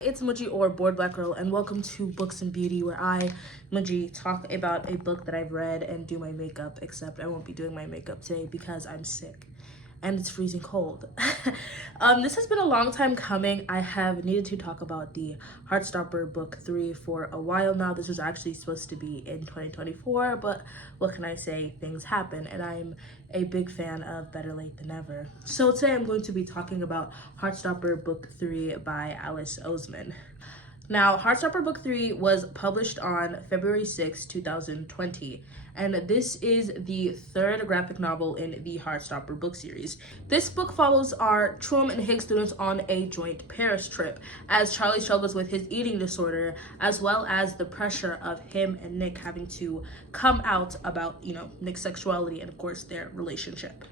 It's Muji or Bored Black Girl, and welcome to Books and Beauty, where I, Muji, talk about a book that I've read and do my makeup, except I won't be doing my makeup today because I'm sick and it's freezing cold. This has been a long time coming. I have needed to talk about the Heartstopper book 3 for a while now. This was actually supposed to be in 2024, but what can I say? Things happen, and I'm a big fan of Better Late Than Never. So today I'm going to be talking about Heartstopper book 3 by Alice Oseman. Now, Heartstopper book 3 was published on February 6, 2020, and this is the third graphic novel in the Heartstopper book series. This book follows our Trum and Higgs students on a joint Paris trip as Charlie struggles with his eating disorder, as well as the pressure of him and Nick having to come out about, Nick's sexuality and, of course, their relationship.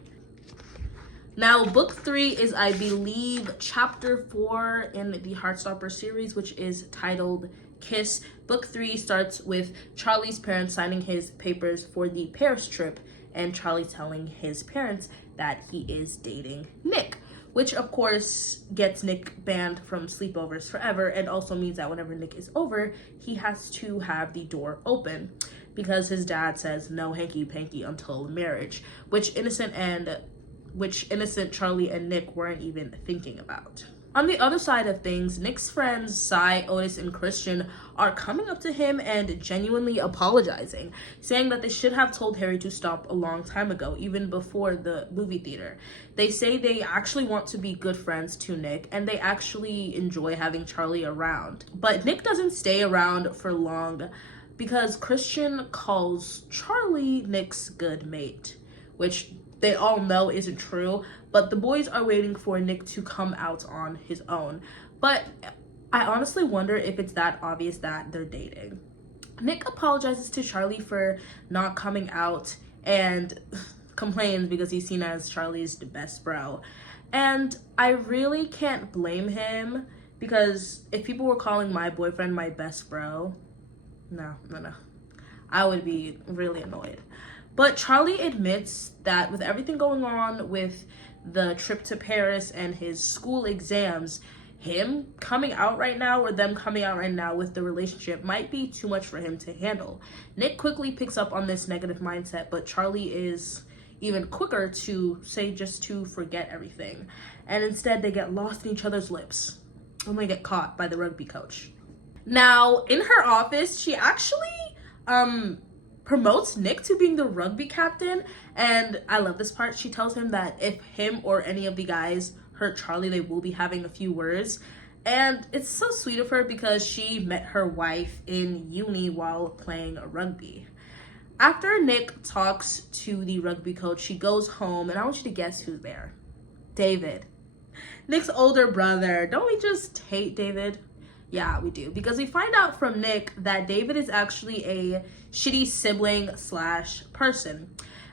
Now, book 3 is, I believe, chapter 4 in the Heartstopper series, which is titled Kiss. Book 3 starts with Charlie's parents signing his papers for the Paris trip and Charlie telling his parents that he is dating Nick, which of course gets Nick banned from sleepovers forever, and also means that whenever Nick is over, he has to have the door open because his dad says no hanky-panky until marriage, which innocent Charlie and Nick weren't even thinking about. On the other side of things, Nick's friends, Sai, Otis, and Christian are coming up to him and genuinely apologizing, saying that they should have told Harry to stop a long time ago, even before the movie theater. They say they actually want to be good friends to Nick, and they actually enjoy having Charlie around. But Nick doesn't stay around for long because Christian calls Charlie Nick's good mate, which they all know isn't true, but the boys are waiting for Nick to come out on his own. But I honestly wonder if it's that obvious that they're dating. Nick apologizes to Charlie for not coming out and complains because he's seen as Charlie's best bro. And I really can't blame him, because if people were calling my boyfriend my best bro, no, I would be really annoyed. But Charlie admits that with everything going on with the trip to Paris and his school exams, him coming out right now, or them coming out right now with the relationship, might be too much for him to handle. Nick quickly picks up on this negative mindset, but Charlie is even quicker to say just to forget everything. And instead they get lost in each other's lips when they get caught by the rugby coach. Now, in her office, she actually promotes Nick to being the rugby captain, and I love this part. She tells him that if him or any of the guys hurt Charlie, they will be having a few words. And it's so sweet of her because she met her wife in uni while playing rugby. After Nick talks to the rugby coach, she goes home, and I want you to guess who's there. David, Nick's older brother. Don't we just hate David? Yeah, we do, because we find out from Nick that David is actually a shitty sibling / person.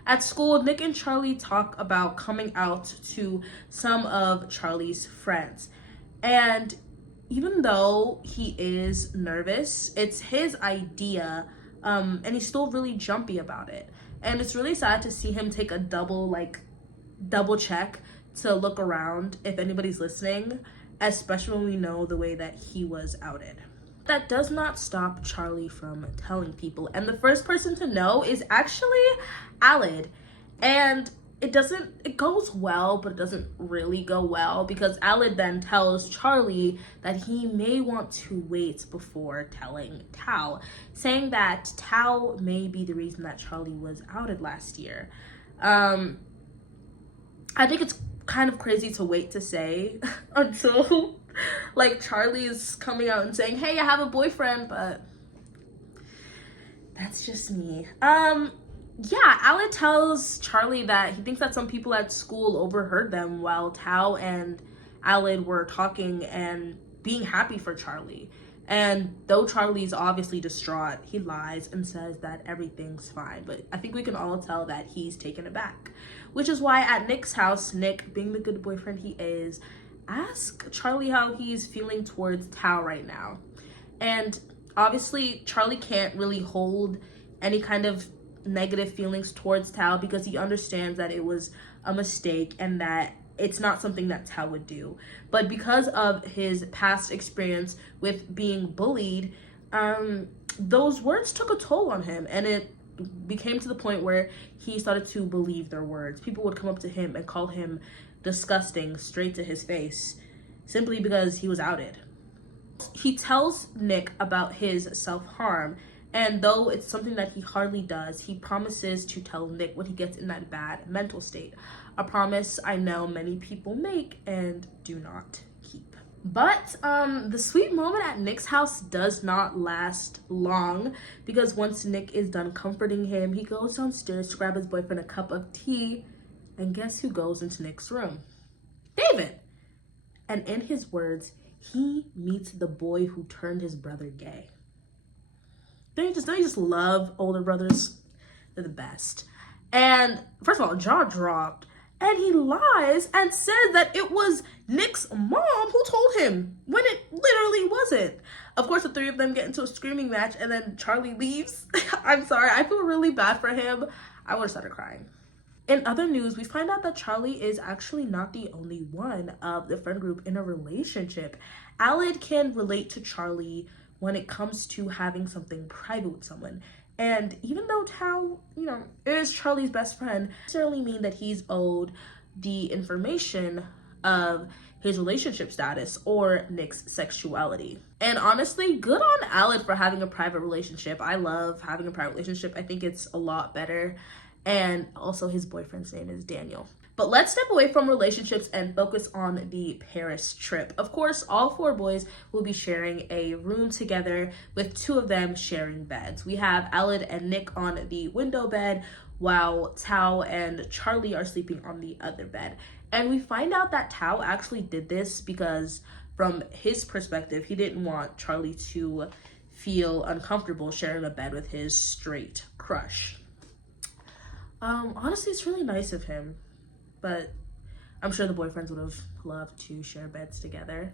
At school, Nick and Charlie talk about coming out to some of Charlie's friends. And even though he is nervous, it's his idea, and he's still really jumpy about it. And it's really sad to see him take a double check to look around if anybody's listening, especially when we know the way that he was outed. That does not stop Charlie from telling people, and the first person to know is actually Alid. And it goes well, but it doesn't really go well, because Alid then tells Charlie that he may want to wait before telling Tao, saying that Tao may be the reason that Charlie was outed last year. I think it's kind of crazy to wait to say until Charlie is coming out and saying, hey, I have a boyfriend, but that's just me. Yeah, Alid tells Charlie that he thinks that some people at school overheard them while Tao and Alid were talking and being happy for Charlie. And though Charlie's obviously distraught, he lies and says that everything's fine. But I think we can all tell that he's taken aback. Which is why at Nick's house, Nick, being the good boyfriend he is, asks Charlie how he's feeling towards Tao right now. And obviously, Charlie can't really hold any kind of negative feelings towards Tao because he understands that it was a mistake and that it's not something that Tao would do. But because of his past experience with being bullied, those words took a toll on him, and it became to the point where he started to believe their words. People would come up to him and call him disgusting straight to his face, simply because he was outed. He tells Nick about his self-harm, and though it's something that he hardly does, he promises to tell Nick when he gets in that bad mental state. A promise I know many people make and do not keep. But the sweet moment at Nick's house does not last long, because once Nick is done comforting him, he goes downstairs to grab his boyfriend a cup of tea, and guess who goes into Nick's room? David! And in his words, he meets the boy who turned his brother gay. Don't you just love older brothers? They're the best. And first of all, jaw dropped. And he lies and says that it was Nick's mom who told him, when it literally wasn't. Of course, the three of them get into a screaming match, and then Charlie leaves. I'm sorry, I feel really bad for him. I would have started crying. In other news, we find out that Charlie is actually not the only one of the friend group in a relationship. Alid can relate to Charlie when it comes to having something private with someone. And even though Tao, is Charlie's best friend, doesn't necessarily mean that he's owed the information of his relationship status or Nick's sexuality. And honestly, good on Alid for having a private relationship. I love having a private relationship. I think it's a lot better. And also his boyfriend's name is Daniel. But let's step away from relationships and focus on the Paris trip. Of course, all four boys will be sharing a room together, with two of them sharing beds. We have Alid and Nick on the window bed, while Tao and Charlie are sleeping on the other bed. And we find out that Tao actually did this because from his perspective, he didn't want Charlie to feel uncomfortable sharing a bed with his straight crush. Honestly, it's really nice of him, but I'm sure the boyfriends would have loved to share beds together,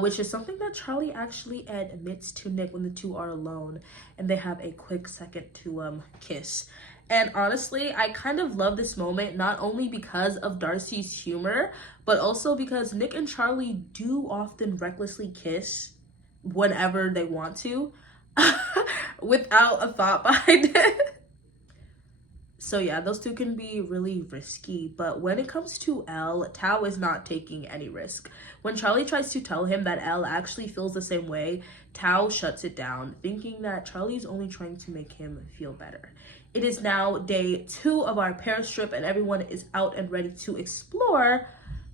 which is something that Charlie actually admits to Nick when the two are alone and they have a quick second to kiss. And honestly, I kind of love this moment, not only because of Darcy's humor, but also because Nick and Charlie do often recklessly kiss whenever they want to without a thought behind it. So yeah, those two can be really risky, but when it comes to Elle, Tao is not taking any risk. When Charlie tries to tell him that Elle actually feels the same way, Tao shuts it down, thinking that Charlie's only trying to make him feel better. It is now day 2 of our Paris trip and everyone is out and ready to explore,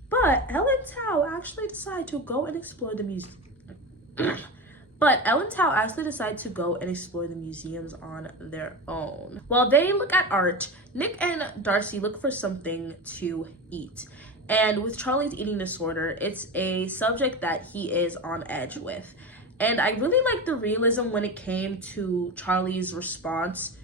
but Elle and Tao actually decide to go and explore the museum. But Elle and Tao actually decide to go and explore the museums on their own. While they look at art, Nick and Darcy look for something to eat. And with Charlie's eating disorder, it's a subject that he is on edge with. And I really like the realism when it came to Charlie's response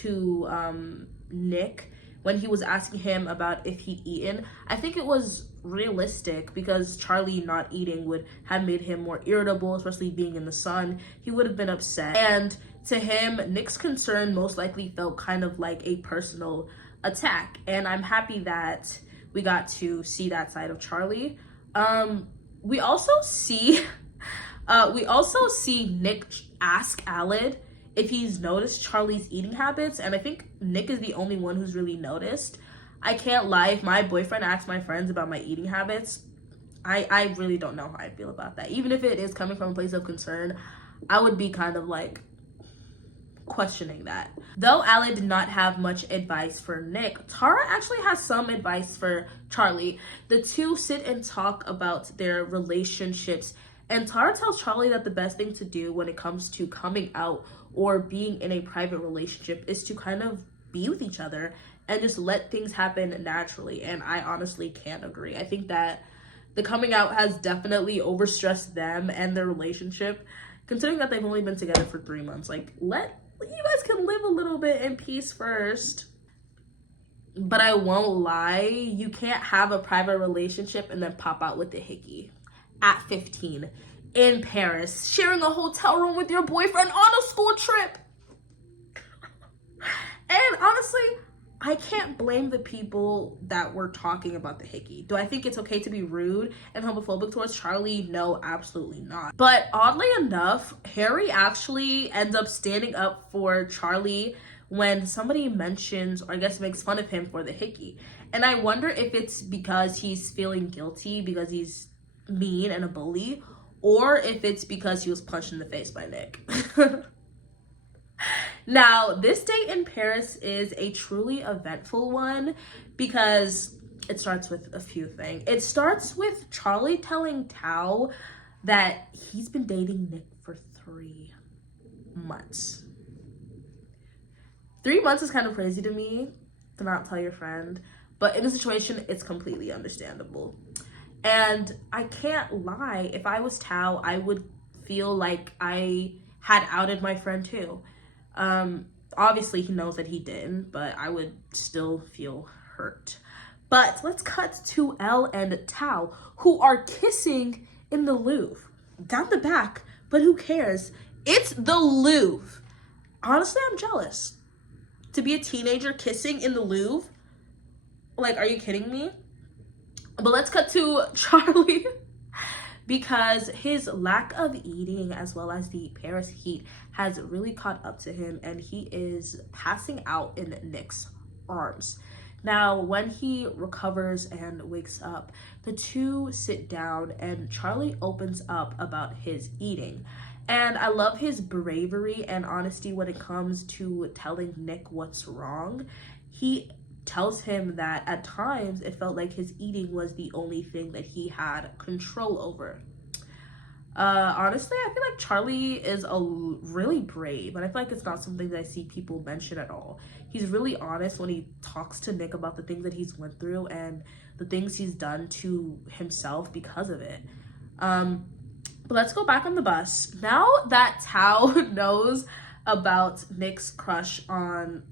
to Nick when he was asking him about if he'd eaten. I think it was realistic because Charlie not eating would have made him more irritable, especially being in the sun. He would have been upset. And to him, Nick's concern most likely felt kind of like a personal attack. And I'm happy that we got to see that side of Charlie. We also see Nick ask Alid if he's noticed Charlie's eating habits, and I think Nick is the only one who's really noticed. I can't lie, if my boyfriend asks my friends about my eating habits, I really don't know how I feel about that. Even if it is coming from a place of concern, I would be kind of like questioning that. Though Alid did not have much advice for Nick, Tara actually has some advice for Charlie. The two sit and talk about their relationships, and Tara tells Charlie that the best thing to do when it comes to coming out or being in a private relationship is to kind of be with each other and just let things happen naturally. And I honestly can't agree. I think that the coming out has definitely overstressed them and their relationship, considering that they've only been together for 3 months. Like, you guys can live a little bit in peace first. But I won't lie, you can't have a private relationship and then pop out with the hickey at 15 in Paris, sharing a hotel room with your boyfriend on a school trip. And honestly, I can't blame the people that were talking about the hickey. Do I think it's okay to be rude and homophobic towards Charlie? No, absolutely not. But oddly enough, Harry actually ends up standing up for Charlie when somebody mentions, or I guess makes fun of him for the hickey. And I wonder if it's because he's feeling guilty because he's mean and a bully, or if it's because he was punched in the face by Nick. Now, this date in Paris is a truly eventful one because it starts with a few things. It starts with Charlie telling Tao that he's been dating Nick for 3 months. 3 months is kind of crazy to me to not tell your friend, but in the situation, it's completely understandable. And I can't lie, if I was Tao, I would feel like I had outed my friend too. Obviously he knows that he didn't, but I would still feel hurt. But let's cut to Elle and Tao, who are kissing in the Louvre. Down the back, but who cares? It's the Louvre. Honestly, I'm jealous. To be a teenager kissing in the Louvre? Like, are you kidding me? But let's cut to Charlie. Because his lack of eating as well as the Paris heat has really caught up to him, and he is passing out in Nick's arms. Now, when he recovers and wakes up, the two sit down and Charlie opens up about his eating. And I love his bravery and honesty when it comes to telling Nick what's wrong. He tells him that at times it felt like his eating was the only thing that he had control over. Honestly, I feel like Charlie is really brave, and I feel like it's not something that I see people mention at all. He's really honest when he talks to Nick about the things that he's went through and the things he's done to himself because of it. But let's go back on the bus. Now that Tao knows about Nick's crush on,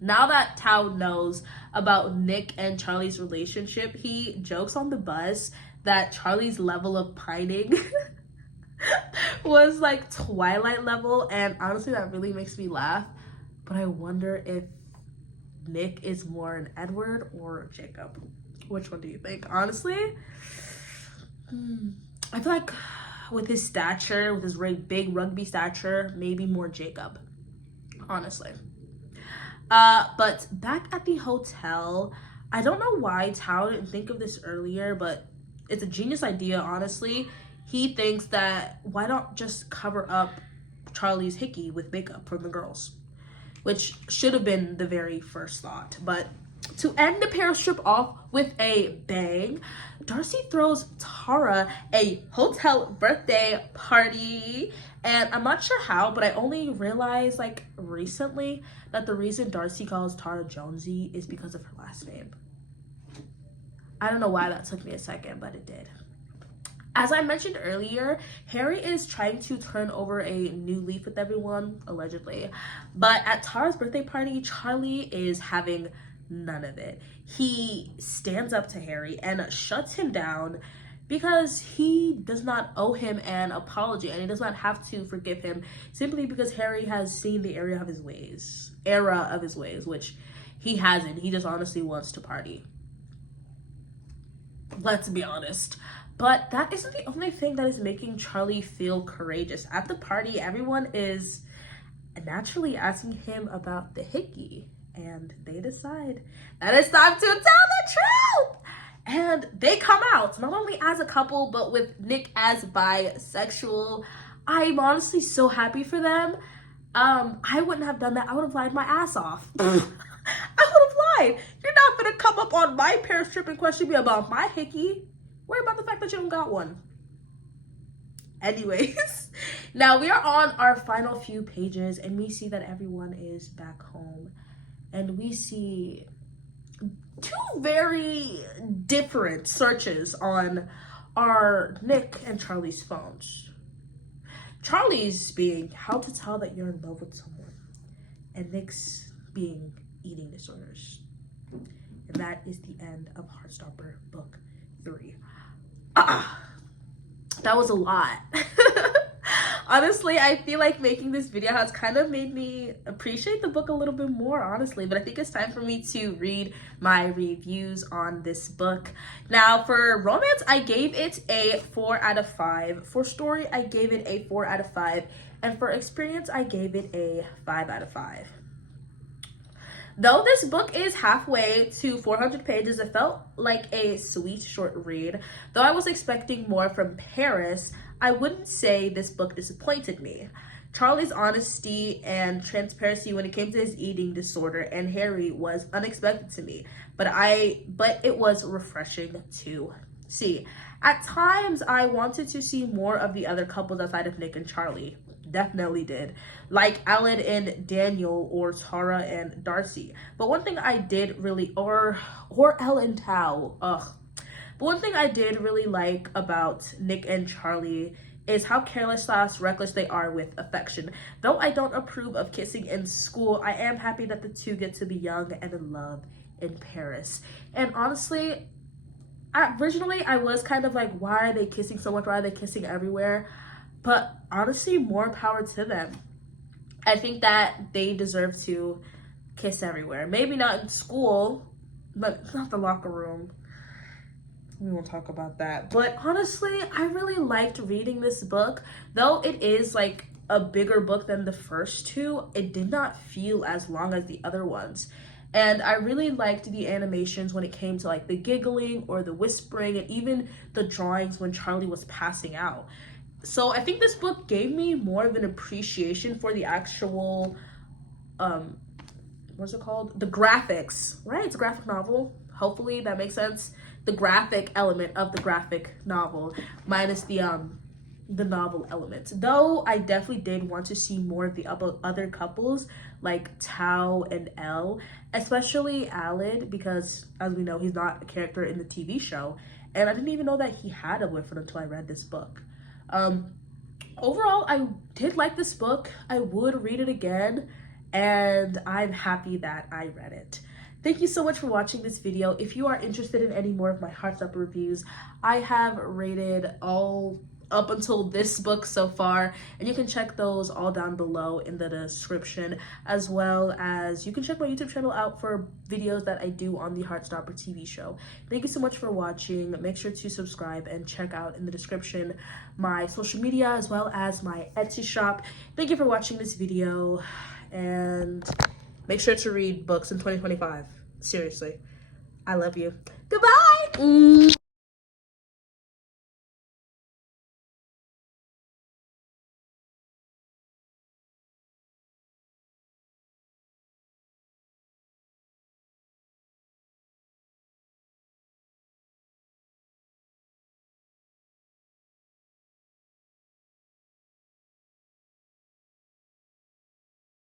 now that Tao knows about Nick and Charlie's relationship, he jokes on the bus that Charlie's level of pining was like Twilight level, and honestly that really makes me laugh. But I wonder if Nick is more an Edward or Jacob. Which one do you think? Honestly, I feel like with his stature, with his big rugby stature, maybe more Jacob, honestly. But back at the hotel, I don't know why Tao didn't think of this earlier, but it's a genius idea, honestly. He thinks that why not just cover up Charlie's hickey with makeup from the girls, which should have been the very first thought. But to end the Paris trip off with a bang, Darcy throws Tara a hotel birthday party. And I'm not sure how, but I only realized like recently that the reason Darcy calls Tara Jonesy is because of her last name. I don't know why that took me a second, but it did. As I mentioned earlier, Harry is trying to turn over a new leaf with everyone, allegedly. But at Tara's birthday party, Charlie is having none of it. He stands up to Harry and shuts him down because he does not owe him an apology, and he does not have to forgive him simply because Harry has seen the era of his ways, which he hasn't. He just honestly wants to party. Let's be honest. But that isn't the only thing that is making Charlie feel courageous. At the party, everyone is naturally asking him about the hickey, and they decide that it's time to tell the truth. And they come out, not only as a couple, but with Nick as bisexual. I'm honestly so happy for them. I wouldn't have done that. I would have lied my ass off. I would have lied. You're not gonna come up on my Paris trip and question me about my hickey. Worry about the fact that you don't got one. Anyways, now we are on our final few pages, and we see that everyone is back home. And we see two very different searches on our Nick and Charlie's phones. Charlie's being how to tell that you're in love with someone, and Nick's being eating disorders. And that is the end of Heartstopper book 3. That was a lot. Honestly, I feel like making this video has kind of made me appreciate the book a little bit more, honestly. But I think it's time for me to read my reviews on this book. Now, for romance, I gave it a 4 out of 5. For story, I gave it a 4 out of 5. And for experience, I gave it a 5 out of 5. Though this book is halfway to 400 pages, it felt like a sweet short read. Though I was expecting more from Paris, I wouldn't say this book disappointed me. Charlie's honesty and transparency when it came to his eating disorder and Harry was unexpected to me, but it was refreshing to see. At times, I wanted to see more of the other couples outside of Nick and Charlie. Definitely did, like Alan and Daniel, or Tara and Darcy. But one thing I did really, or Ellen Tao, ugh. But one thing I did really like about Nick and Charlie is how careless / reckless they are with affection. Though I don't approve of kissing in school, I am happy that the two get to be young and in love in Paris. And honestly, originally I was kind of like, why are they kissing so much? Why are they kissing everywhere? But honestly, more power to them. I think that they deserve to kiss everywhere. Maybe not in school, but it's not the locker room. We won't talk about that. But honestly, I really liked reading this book. Though it is like a bigger book than the first two, it did not feel as long as the other ones. And I really liked the animations when it came to like the giggling or the whispering and even the drawings when Charlie was passing out. So I think this book gave me more of an appreciation for the actual, what's it called? The graphics, right? It's a graphic novel. Hopefully that makes sense. The graphic element of the graphic novel minus the novel element. Though I definitely did want to see more of the other couples like Tao and Elle, especially Alan, because as we know, he's not a character in the TV show. And I didn't even know that he had a boyfriend until I read this book. Overall, I did like this book. I would read it again, and I'm happy that I read it. Thank you so much for watching this video. If you are interested in any more of my Heartstopper reviews, I have rated all up until this book so far, and you can check those all down below in the description, as well as you can check my YouTube channel out for videos that I do on the Heartstopper TV show. Thank you so much for watching. Make sure to subscribe and check out in the description my social media as well as my Etsy shop. Thank you for watching this video, and make sure to read books in 2025. Seriously, I love you. Goodbye.